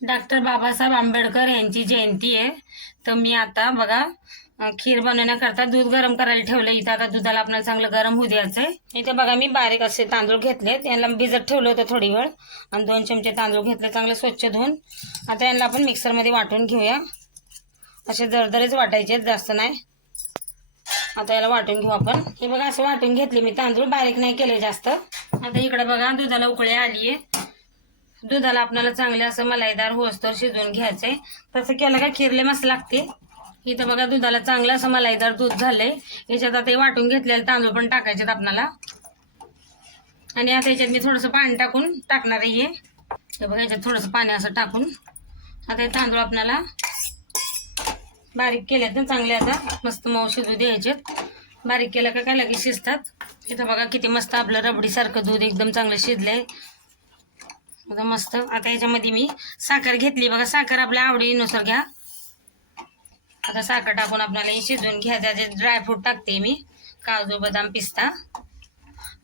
Doctor Babasaheb Ambedkar यांची जयंती आहे. तर मी आता बघा खीर बनवण्याकरता दूध गरम करायला ठेवलं इथं आता दुधाला आपल्याला चांगलं गरम होऊ द्यायचं आहे इथे बघा मी बारीक असे तांदूळ घेतले यांना भिजत ठेवलं होतं थोडी वेळ. आणि दोन चमचे तांदूळ घेतले चांगले स्वच्छ धुवून. आता यांना आपण मिक्सरमध्ये वाटून घेऊया. असे दरदरेच वाटायचे जास्त नाही. आता याला वाटून घेऊ आपण. हे बघा असं वाटून घेतले मी. तांदूळ बारीक नाही केले जास्त. आता इकडे बघा दुधाला उकळी आली आहे दुधाला आपल्याला चांगले असं मलाईदार होस्तर शिजवून घ्यायचंय. तसं केलं का खिरले मस्त लागते. इथं बघा दुधाला चांगलं असं मलाईदार दूध झालंय. याच्यात आता हे वाटून घेतलेले तांदूळ पण टाकायचे आपल्याला आणि आता याच्यात मी थोडंसं पाणी टाकून टाकणार आहे हे. बघा याच्यात थोडंसं पाणी असं टाकून. आता हे तांदूळ आपल्याला बारीक केल्यात ना चांगले आता. मस्त मऊ शिजू द्यायचेत. बारीक केलं का काय लगेच शिजतात. इथं बघा किती मस्त आपलं रबडीसारखं दूध एकदम चांगलं शिजलंय. बघा मस्त. आता याच्यामध्ये मी साखर घेतली. बघा साखर आपल्या आवडीनुसार घ्या. आता साखर टाकून आपल्याला हे शिजवून घ्या. त्याचे ड्रायफ्रूट टाकते मी काजू बदाम पिस्ता.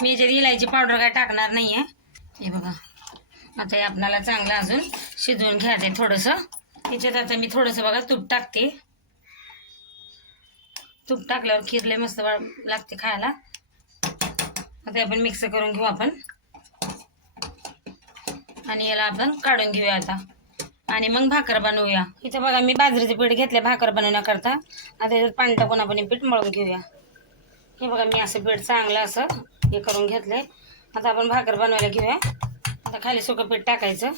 मी याच्यात इलायची पावडर काय टाकणार नाही आहे हे बघा. आता हे आपल्याला चांगलं अजून शिजवून घ्यायचं थोडंसं. त्याच्यात आता मी थोडंसं बघा तूप टाकते. तूप टाकल्यावर खिरले मस्त वा- लागते खायला. आता आपण मिक्स करून घेऊ आपण. आणि याला आपण काढून घेऊया आता. आणि मग भाकर बनवूया. इथं बघा मी बाजरीचे पीठ घेतले भाकर बनवण्याकरता आता त्याच्यात पाणी टाकून आपण हे पीठ मळून घेऊया. हे बघा मी असं पीठ चांगलं असं हे करून घेतलंय. आता आपण भाकर बनवायला घेऊया. आता खाली सुकं पीठ टाकायचं.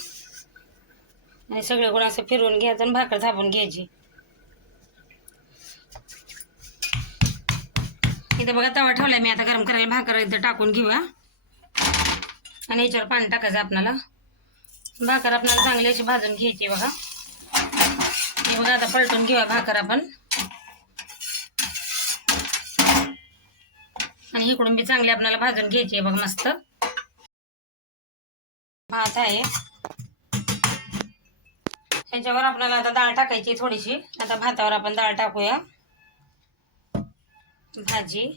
आणि सगळे गुण असं फिरवून घ्यायचं आणि भाकर थापून घ्यायची. इथं बघा तवा ठेवलाय मी. आता गरम करायला भाकर इथं टाकून घेऊया. आणि याच्यावर पाणी टाकायचं आपल्याला भाकर आपल्याला चांगली अशी भाजून घ्यायची बघा. हे बघा आता पलटून घेऊया भाकर आपण. आणि इकडून बी चांगली आपल्याला भाजून घ्यायची आहे बघा मस्त. भात आहे. ह्याच्यावर आपल्याला आता डाळ टाकायची थोडीशी. आता भातावर आपण डाळ टाकूया. भाजी.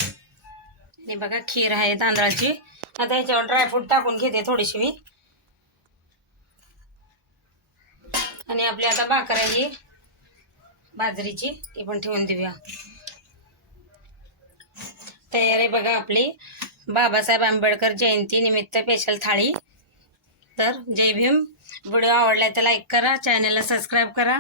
आणि बघा खीर आहे तांदळाची. आता ह्याच्यावर ड्रायफ्रूट टाकून घेते थोडीशी मी. आणि आपली आता भाकर आहे ही. बाजरीची ती पण ठेवून देऊया. तयार आहे बघा आपली. बाबासाहेब आंबेडकर जयंती निमित्त स्पेशल थाळी. तर जय भीम. व्हिडिओ आवडला तर लाईक करा चॅनलला सबस्क्राईब करा.